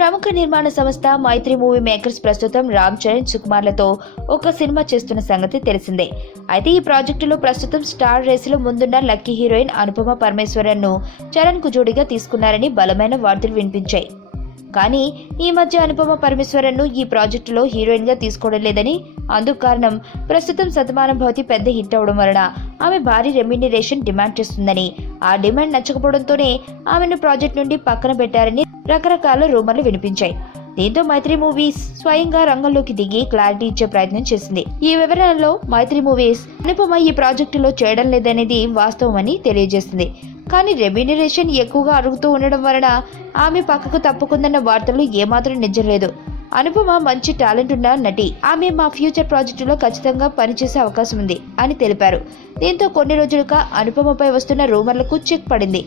ప్రముఖ నిర్మాణ సంస్థ మైత్రి మూవీ మేకర్స్ ప్రస్తుతం రామ్ చరణ్, సుకుమార్లతో ఒక సినిమా చేస్తున్న సంగతి తెలిసిందే. అయితే ఈ ప్రాజెక్టులో ప్రస్తుతం స్టార్ రేసులో ముందున్న లక్కీ హీరోయిన్ అనుపమ పరమేశ్వరన్ను చరణ్ కు జోడీగా తీసుకున్నారని బలమైన వార్తలు వినిపించాయి. కానీ ఈ మధ్య అనుపమ పరమేశ్వరన్ను ఈ ప్రాజెక్టులో హీరోయిన్ గా తీసుకోవడం లేదని, అందుకు కారణం ప్రస్తుతం శతమానం భవతి పెద్ద హిట్ అవడం వలన ఆమె భారీ రెమ్యూనరేషన్ డిమాండ్ చేస్తుందని, ఆ డిమాండ్ నచ్చకపోవడంతోనే ఆమెను ప్రాజెక్ట్ నుండి పక్కన పెట్టారని రకరకాల రూమర్లు వినిపించాయి. దీంతో మైత్రి మూవీస్ స్వయంగా రంగంలోకి దిగి క్లారిటీ ఇచ్చే ప్రయత్నం చేసింది. ఈ వివరణలో మైత్రి మూవీస్ అనుపమ ఈ ప్రాజెక్టులో చేయడం లేదనేది వాస్తవమని తెలియజేసింది. కానీ రెమ్యూనరేషన్ ఎక్కువగా అడుగుతూ ఉండడం వలన ఆమె పక్కకు తప్పుకుందన్న వార్తలు ఏమాత్రం నిజం లేదు. అనుపమ మంచి టాలెంట్ ఉన్న నటి. ఆమె మా ఫ్యూచర్ ప్రాజెక్టులో ఖచ్చితంగా పనిచేసే అవకాశం ఉంది అని తెలిపారు. దీంతో కొన్ని రోజులుగా అనుపమపై వస్తున్న రూమర్లకు చెక్ పడింది.